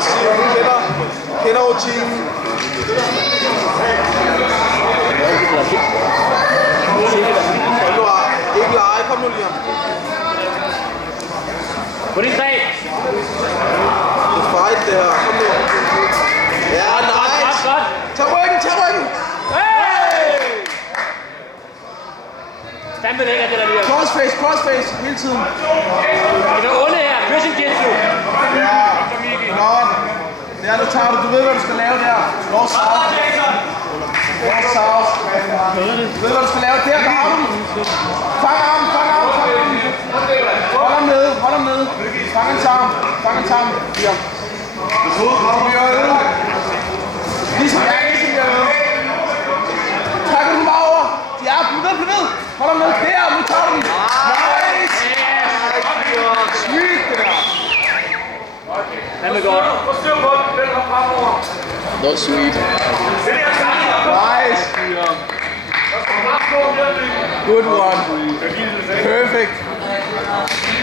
aggressiv, kender rutinen. Kom nu, ikke lege, kom nu lige om. På din 3. Det er fight det her, kom nu. Ja, nice. Tag ryggen. Hey! Stampe lækker det der lige. Crossface, hele tiden. Det er onde her, Christian Jetsu. Ja, godt. Ja, nu tager du ved, hvad du skal lave der. North South. Du ved, hvad du skal lave der, der har du den. Fang armen. Hold ham nede. Fang en tarm. Hier. Ligesom jeg øvet. Trækker du bare over. Ja, bliv ved. Hold ham nede. Der, nu tager du den. Nice. Sweet, det der. Den er godt. Not sweet. Nice. Good one. Perfect.